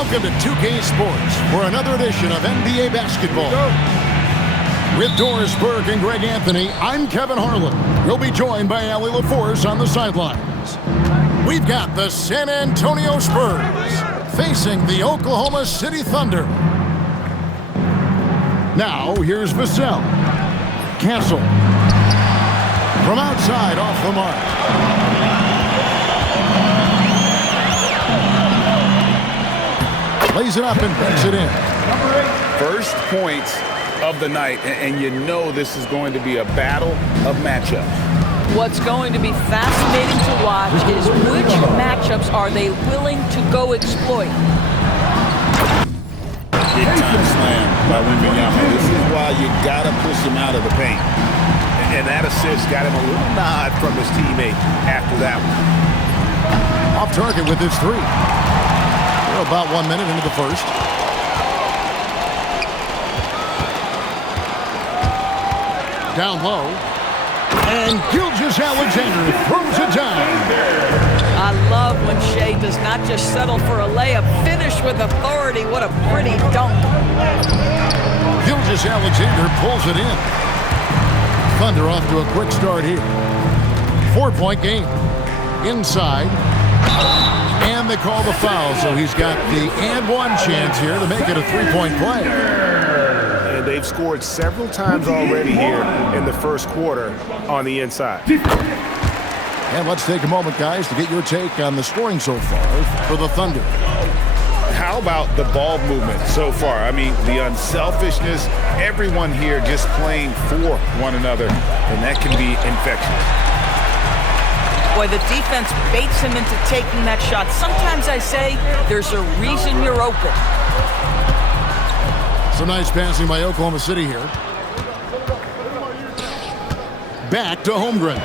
Welcome to 2K Sports for another edition of NBA basketball. With Doris Burke and Greg Anthony, I'm Kevin Harlan. You'll be joined by Allie LaForce on the sidelines. We've got the San Antonio Spurs facing the Oklahoma City Thunder. Now, here's Vassell. Castle. From outside, off the mark. Lays it up and brings it in. First points of the night, and you know this is going to be a battle of matchups. What's going to be fascinating to watch is which matchups are they willing to go exploit. Big time slam by Wembanyama. This is why you gotta push him out of the paint. And that assist got him a little nod from his teammate after that one. Off target with his three. We're about 1 minute into the first. Down low. And Gilgeous-Alexander throws it down. I love when Shea does not just settle for a layup, finish with authority. What a pretty dunk. Gilgeous-Alexander pulls it in. Thunder off to a quick start here. 4-point game. Inside. And they call the foul, so he's got the and one chance here to make it a three-point play. And they've scored several times already here in the first quarter on the inside. And let's take a moment, guys, to get your take on the scoring so far for the Thunder. How about the ball movement so far? I mean, the unselfishness, everyone here just playing for one another, and that can be infectious. Boy, the defense baits him into taking that shot. Sometimes I say there's a reason you're open. Some nice passing by Oklahoma City here. Back to Holmgren.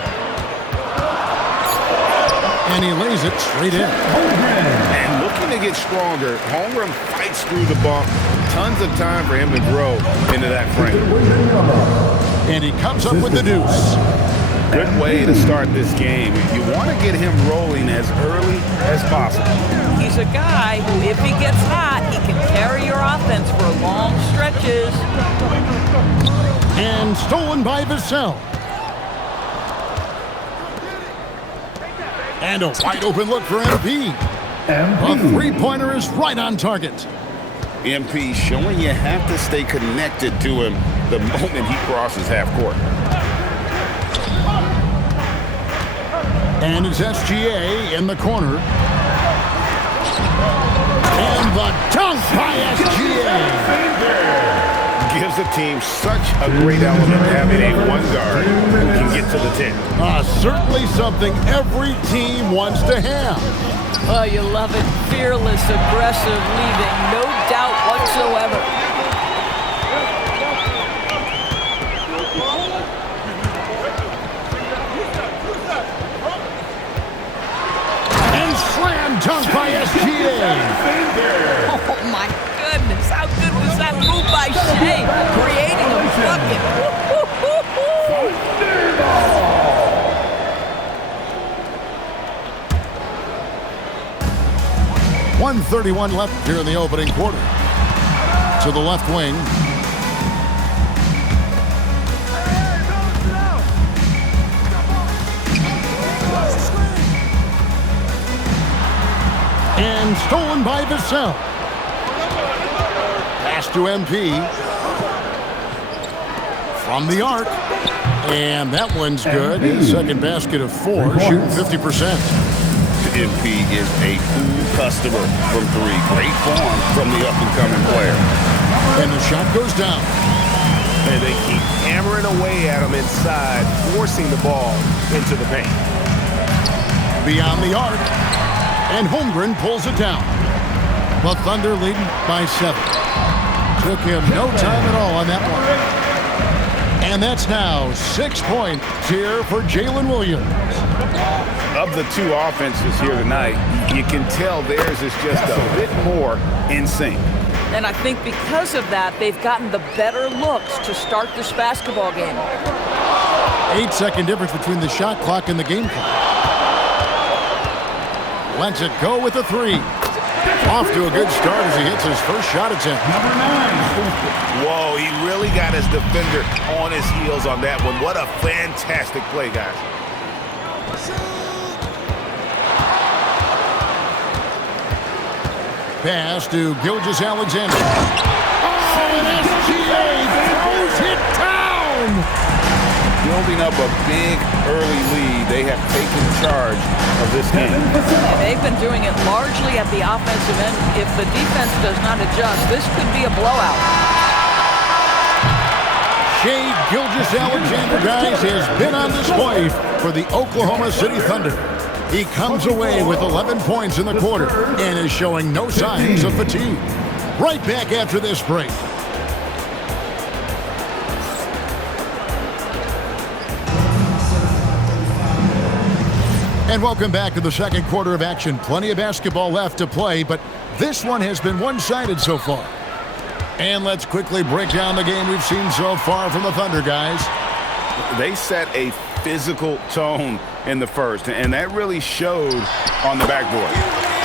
And he lays it straight in. And looking to get stronger, Holmgren fights through the bump. Tons of time for him to grow into that frame. And he comes up with the deuce. Good way to start this game. You want to get him rolling as early as possible. He's a guy who, if he gets hot, he can carry your offense for long stretches. And stolen by Vassell. And a wide open look for MP. A three-pointer is right on target. MP showing you have to stay connected to him the moment he crosses half court. And it's SGA in the corner. And the dunk by SGA. Gives the team such a great element having a one guard who can get to the 10. Certainly something every team wants to have. Oh, you love it. Fearless, aggressive, leaving no doubt whatsoever. Dunk by SGA. Oh, my goodness. How good was that move by Shea? Creating a bucket. 1:31 left here in the opening quarter. To the left wing. And stolen by Vassell. Pass to MP. From the arc. And that one's good. His second basket of 4, shooting 50%. MP is a cool customer from 3. Great form from the up-and-coming player. And the shot goes down. And they keep hammering away at him inside, forcing the ball into the paint. Beyond the arc. And Holmgren pulls it down. The Thunder leading by 7. Took him no time at all on that one. And that's now 6 points here for Jalen Williams. Of the two offenses here tonight, you can tell theirs is just a bit more in sync. And I think because of that, they've gotten the better looks to start this basketball game. 8-second difference between the shot clock and the game clock. Lets it go with a 3. Off to a good start as he hits his first shot attempt. Whoa, he really got his defender on his heels on that one. What a fantastic play, guys. Pass to Gilgeous-Alexander. Oh, and SGA throws it down! Building up a big early lead. They have taken charge of this game. And they've been doing it largely at the offensive end. If the defense does not adjust, this could be a blowout. Shai Gilgeous-Alexander, guys, has been on display for the Oklahoma City Thunder. He comes away with 11 points in the quarter and is showing no signs of fatigue. Right back after this break. And welcome back to the second quarter of action. Plenty of basketball left to play, but this one has been one-sided so far. And let's quickly break down the game we've seen so far from the Thunder, guys. They set a physical tone in the first, and that really showed on the backboard.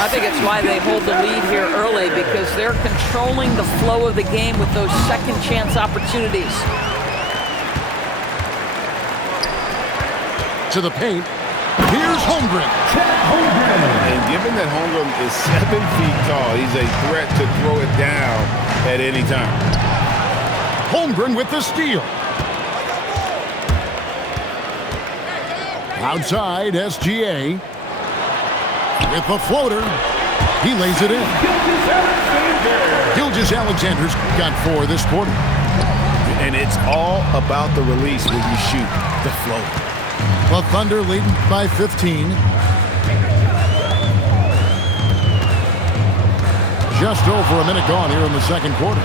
I think it's why they hold the lead here early, because they're controlling the flow of the game with those second chance opportunities. To the paint. Here's Holmgren. And given that Holmgren is 7 feet tall, he's a threat to throw it down at any time. Holmgren with the steal. Outside, SGA. With the floater. He lays it in. Gilgeous-Alexander's got 4 this quarter. And it's all about the release when you shoot the floater. The Thunder leading by 15. Just over a minute gone here in the second quarter.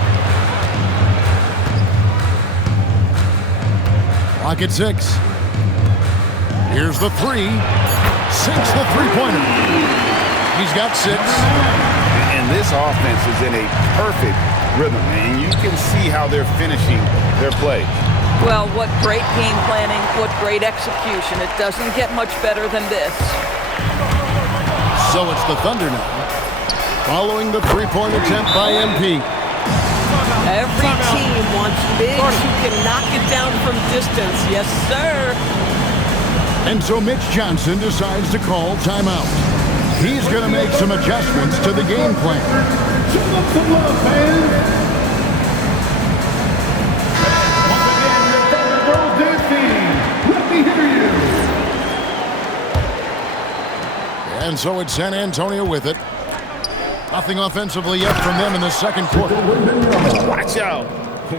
Clock at 6. Here's the 3. Sinks the three-pointer. He's got 6. And this offense is in a perfect rhythm, and you can see how they're finishing their play. Well, what great game planning, what great execution. It doesn't get much better than this. So it's the Thunder now, following the three-point attempt by MP. Every team wants bigs who can knock it down from distance. Yes, sir. And so Mitch Johnson decides to call timeout. He's going to make some adjustments to the game plan. And so it's San Antonio with it. Nothing offensively yet from them in the second quarter. Watch out.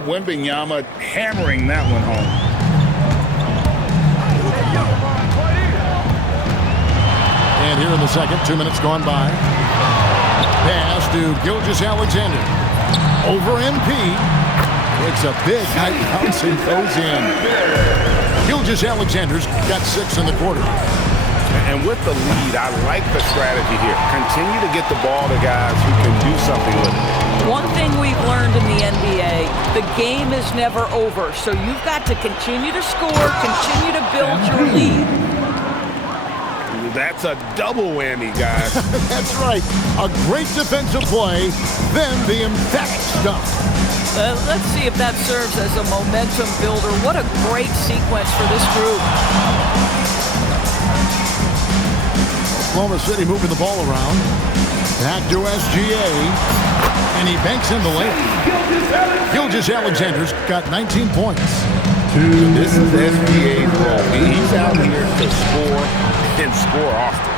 Wembanyama hammering that one home. And here in the second, 2 minutes gone by. Pass to Gilgeous-Alexander. Over MP. It's a big high bounce and goes in. Gilgeous-Alexander's got 6 in the quarter. And with the lead, I like the strategy here. Continue to get the ball to guys who can do something with it. One thing we've learned in the NBA, the game is never over. So you've got to continue to score, continue to build your lead. That's a double whammy, guys. That's right. A great defensive play, then the emphatic stop. Let's see if that serves as a momentum builder. What a great sequence for this group. Oklahoma City moving the ball around. Back to SGA. And he banks in the lane. Gilgeous-Alexander's got 19 points. This is SGA's role. He's out here to score and score often.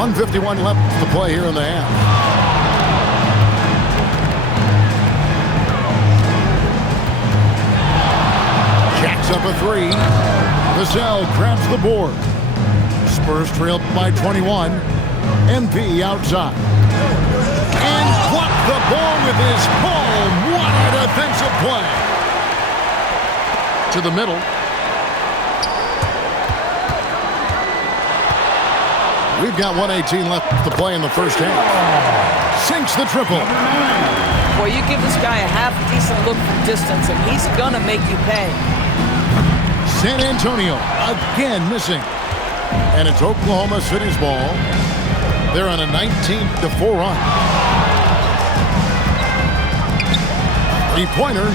.151 left to play here in the half. Jacks up a 3. Vassell grabs the board. Spurs trailed by 21. MP outside. And blocked the ball with his palm. What a defensive play. To the middle. We've got 1:18 left to play in the first half. Sinks the triple. Boy, you give this guy a half-decent look from distance, and he's going to make you pay. San Antonio again missing. And it's Oklahoma City's ball. They're on a 19-4 run. Three-pointer.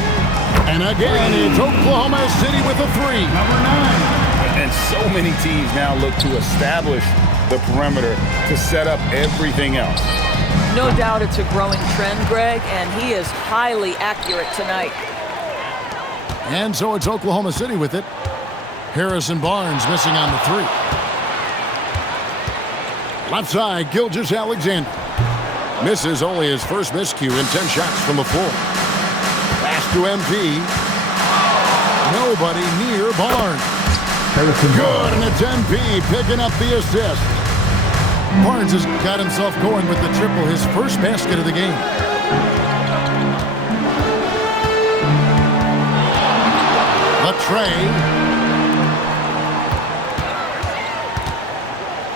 And again, it's Oklahoma City with a three. Number 9. And so many teams now look to establish the perimeter to set up everything else. No doubt it's a growing trend, Greg, and he is highly accurate tonight. And so it's Oklahoma City with it. Harrison Barnes missing on the three. Left side, Gilgeous-Alexander. Misses only his first miscue in 10 shots from the floor. Pass to MP. Nobody near Barnes. Good, and it's MP picking up the assist. Barnes has got himself going with the triple, his first basket of the game. The tray.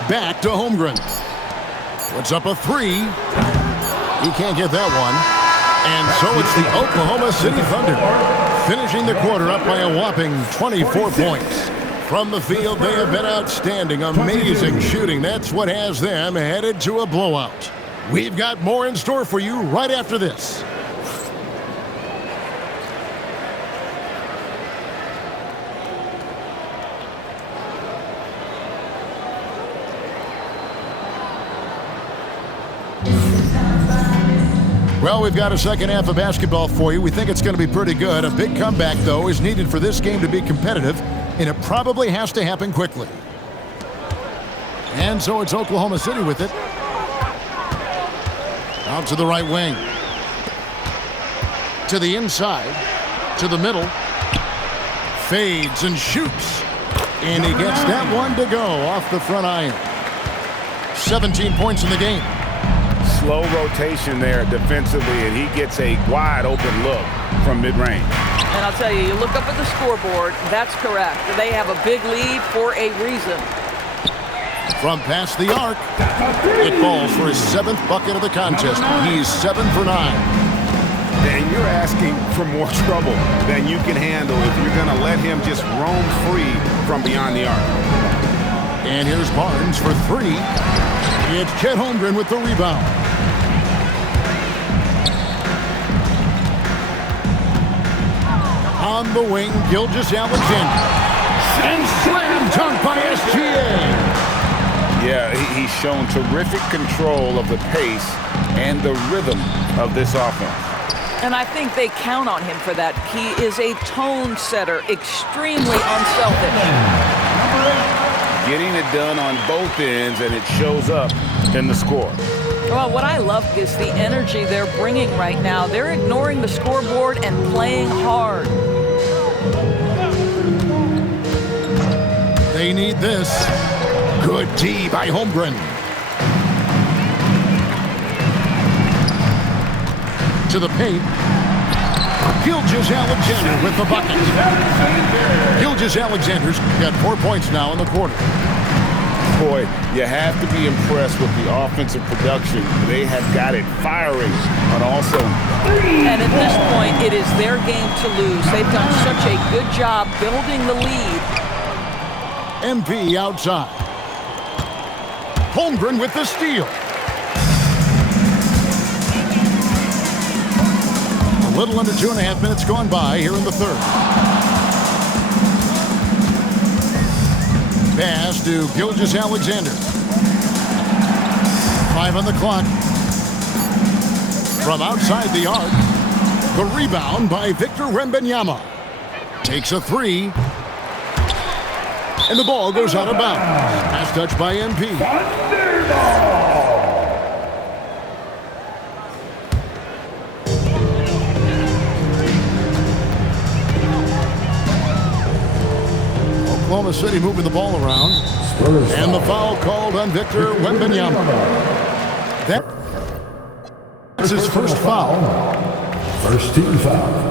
Back to Holmgren. Puts up a three. He can't get that one. And so it's the Oklahoma City Thunder finishing the quarter up by a whopping 24 points. From the field, they have been outstanding. Amazing shooting. That's what has them headed to a blowout. We've got more in store for you right after this. Well, we've got a second half of basketball for you. We think it's going to be pretty good. A big comeback, though, is needed for this game to be competitive, and it probably has to happen quickly. And so it's Oklahoma City with it. Out to the right wing. To the inside. To the middle. Fades and shoots. And he gets that one to go off the front iron. 17 points in the game. Slow rotation there defensively, and he gets a wide open look from mid-range. And I'll tell you, you look up at the scoreboard, that's correct. They have a big lead for a reason. From past the arc, it falls for his 7th bucket of the contest. He's 7 for 9. And you're asking for more trouble than you can handle if you're going to let him just roam free from beyond the arc. And here's Barnes for 3. It's Chet Holmgren with the rebound. On the wing, Gilgeous-Alexander. And slam dunk by SGA. Yeah, he's shown terrific control of the pace and the rhythm of this offense. And I think they count on him for that. He is a tone setter, extremely unselfish. Getting it done on both ends, and it shows up in the score. Well, what I love is the energy they're bringing right now. They're ignoring the scoreboard and playing hard. They need this. Good D by Holmgren. To the paint. Gilgeous-Alexander with the bucket. Gilgeous-Alexander's got 4 points now in the quarter. Boy, you have to be impressed with the offensive production. They have got it firing on all cylinders. And at this point, it is their game to lose. They've done such a good job building the lead. MP outside. Holmgren with the steal. A little under 2.5 minutes gone by here in the third. Pass to Gilgeous-Alexander. 5 on the clock. From outside the arc, the rebound by Victor Wembanyama. Takes a 3. And the ball goes out of bounds. Pass touch by MP. Oklahoma City moving the ball around. And the foul called on Victor Wembanyama. That's his first foul. First team foul.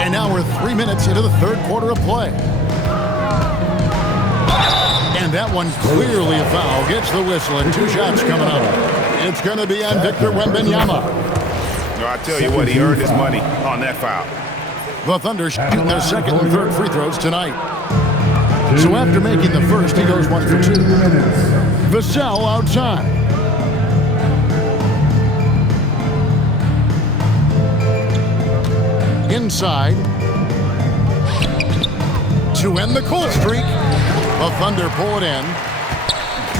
And now we're 3 minutes into the third quarter of play. And that one clearly a foul. Gets the whistle and 2 shots coming up. It's going to be on Victor Wembanyama. No, I tell you what, he earned his money on that foul. The Thunder shooting their second and third free throws tonight. So after making the first, he goes 1 for 2. Vassell outside. Inside. To end the cold streak, the Thunder pull it in.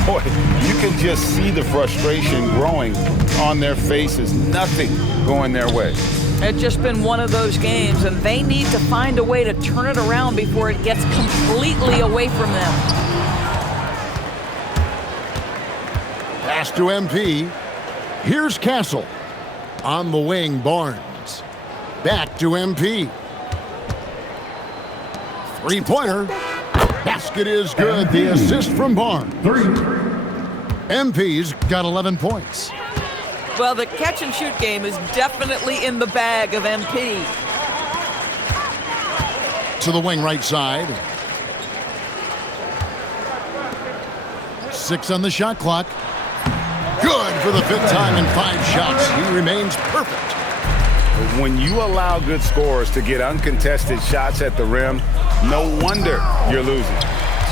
Boy, you can just see the frustration growing on their faces. Nothing going their way. It's just been one of those games, and they need to find a way to turn it around before it gets completely away from them. Pass to MP. Here's Castle. On the wing, Barnes. Back to MP. Three-pointer. Basket is good. The assist from Barnes. MP's got 11 points. Well, the catch-and-shoot game is definitely in the bag of MP. To the wing right side. 6 on the shot clock. Good for the 5th time in 5 shots. He remains perfect. When you allow good scorers to get uncontested shots at the rim, no wonder you're losing.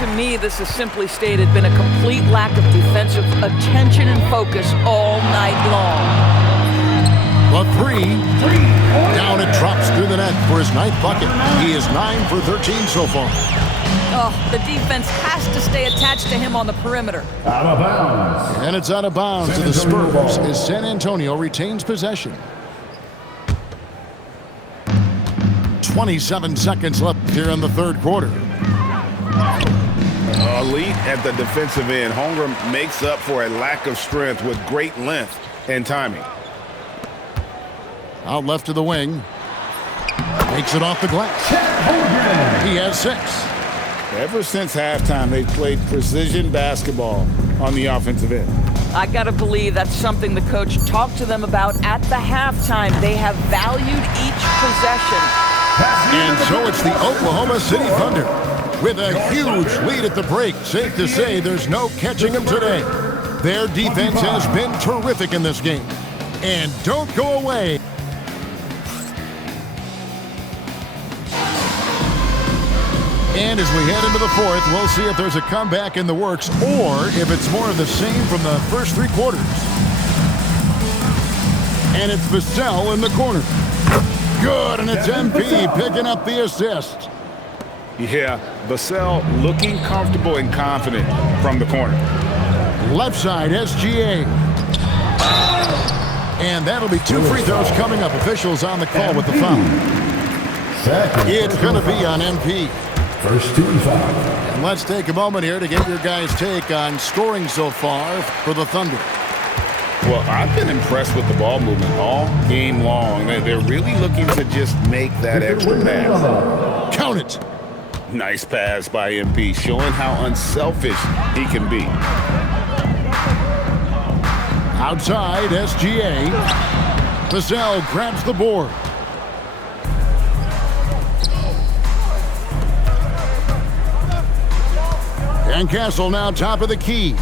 To me, this has simply stated been a complete lack of defensive attention and focus all night long. The three. Down it drops through the net for his 9th bucket. He is 9 for 13 so far. Oh, the defense has to stay attached to him on the perimeter. Out of bounds. And it's out of bounds to the Spurs as San Antonio retains possession. 27 seconds left here in the third quarter. Elite at the defensive end. Holmgren makes up for a lack of strength with great length and timing. Out left to the wing. Makes it off the glass. He has 6. Ever since halftime, they've played precision basketball on the offensive end. I gotta believe that's something the coach talked to them about at the halftime. They have valued each possession. And so it's the Oklahoma City Thunder with a huge lead at the break. Safe to say there's no catching them today. Their defense has been terrific in this game. And don't go away. And as we head into the fourth, we'll see if there's a comeback in the works or if it's more of the same from the first 3 quarters. And it's Vassell in the corner. Good, and it's MP picking up the assist. Yeah, Vassell looking comfortable and confident from the corner. Left side, SGA. And that'll be 2 free throws coming up. Officials on the call with the foul. It's going to be on MP. First team foul. And let's take a moment here to get your guys' take on scoring so far for the Thunder. Well, I've been impressed with the ball movement all game long. They're really looking to just make that extra pass. Count it. Nice pass by MP, showing how unselfish he can be. Outside, SGA. Vassell grabs the board. And Castle now top of the key.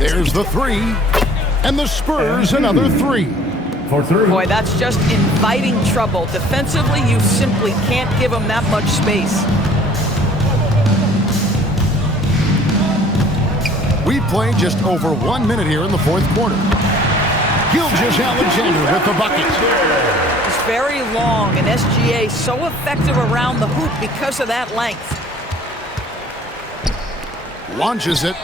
There's the 3. And the Spurs another 3. For 3. Boy, that's just inviting trouble. Defensively, you simply can't give them that much space. We played just over 1 minute here in the fourth quarter. Gilgeous-Alexander with the bucket. It's very long, and SGA so effective around the hoop because of that length. Launches it.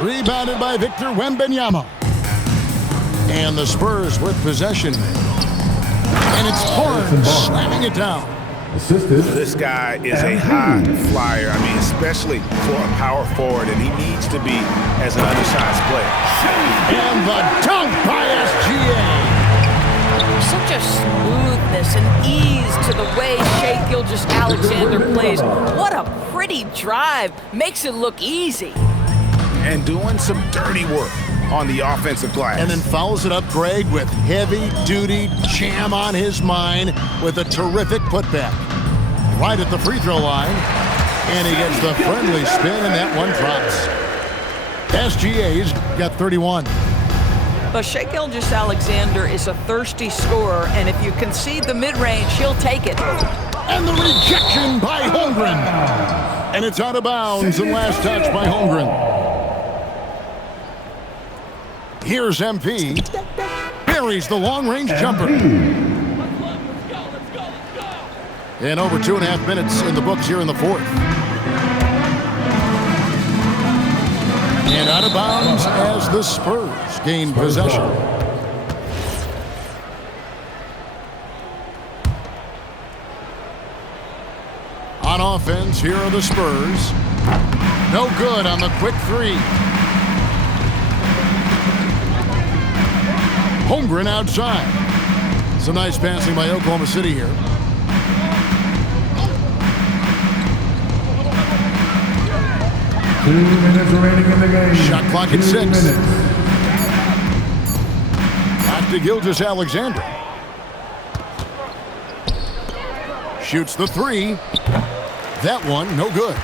Rebounded by Victor Wembanyama. And the Spurs with possession. And it's Barnes slamming it down. Assisted. This guy is a high flyer. I mean, especially for a power forward, and he needs to be as an undersized player. And the dunk by SGA. Such a smoothness and ease to the way Shai Gilgeous-Alexander plays. What a pretty drive. Makes it look easy. And doing some dirty work on the offensive glass. And then follows it up, Greg, with heavy-duty jam on his mind with a terrific putback. Right at the free throw line. And he gets the friendly spin, and that one drops. SGA's got 31. But Shea Gilgeous-Alexander is a thirsty scorer, and if you concede the mid-range, he'll take it. And the rejection by Holmgren. And it's out of bounds, and last touch by Holmgren. Here's MP. Buries the long-range jumper. And over 2.5 minutes in the books here in the fourth. And out of bounds as the Spurs gain possession. On offense, here are the Spurs. No good on the quick three. Holmgren outside. Some nice passing by Oklahoma City here. Two minutes remaining in the game. Shot clock at 6. Back to Gilgeous-Alexander. Shoots the three. That one, no good.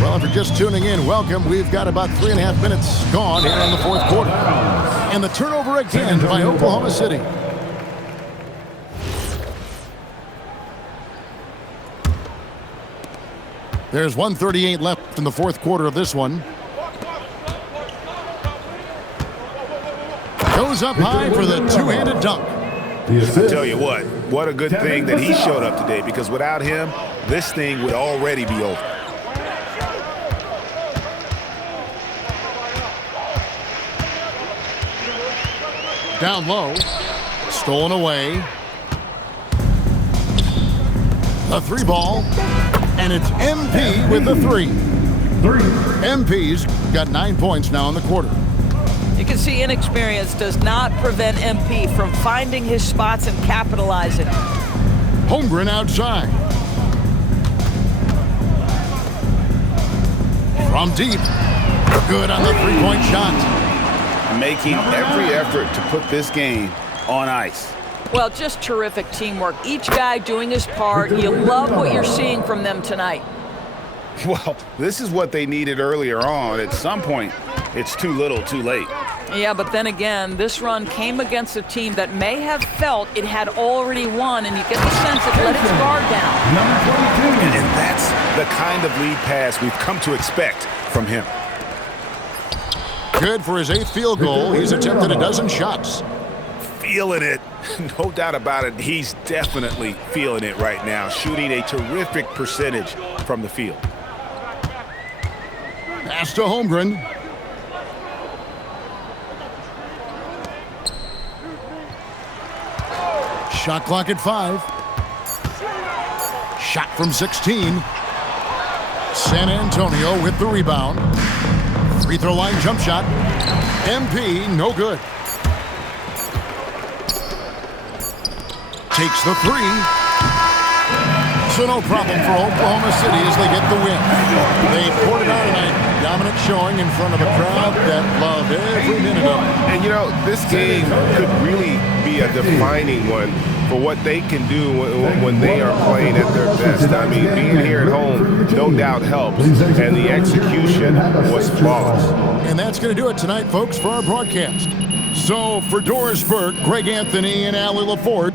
Well, if you're just tuning in, welcome. We've got about 3.5 minutes gone here in the fourth quarter. And the turnover again by Oklahoma City. There's 1:38 left in the fourth quarter of this one. Goes up high for the two-handed dunk. I tell you what a good thing that he showed up today, because without him, this thing would already be over. Down low. Stolen away. A three ball. And it's MP with the three. MP's got 9 points now in the quarter. You can see inexperience does not prevent MP from finding his spots and capitalizing. Holmgren outside. From deep. Good on the three-point shot. Making every effort to put this game on ice. Well, just terrific teamwork. Each guy doing his part. You love what you're seeing from them tonight. Well, this is what they needed earlier on. At some point, it's too little, too late. Yeah, but then again, this run came against a team that may have felt it had already won, and you get the sense it let its guard down. And that's the kind of lead pass we've come to expect from him. Good for his 8th field goal. He's attempted a dozen shots. Feeling it. No doubt about it. He's definitely feeling it right now. Shooting a terrific percentage from the field. Pass to Holmgren. Shot clock at 5. Shot from 16. San Antonio with the rebound. Free throw line jump shot. MP, no good. Takes the three. So no problem for Oklahoma City as they get the win. They poured it out tonight. Dominant showing in front of a crowd that loved every minute of it. And you know, this game could really be a defining one for what they can do when they are playing at their best. I mean, being here at home no doubt helps, and the execution was flawless. And that's going to do it tonight, folks, for our broadcast. So for Doris Burke, Greg Anthony, and Allie LaForge,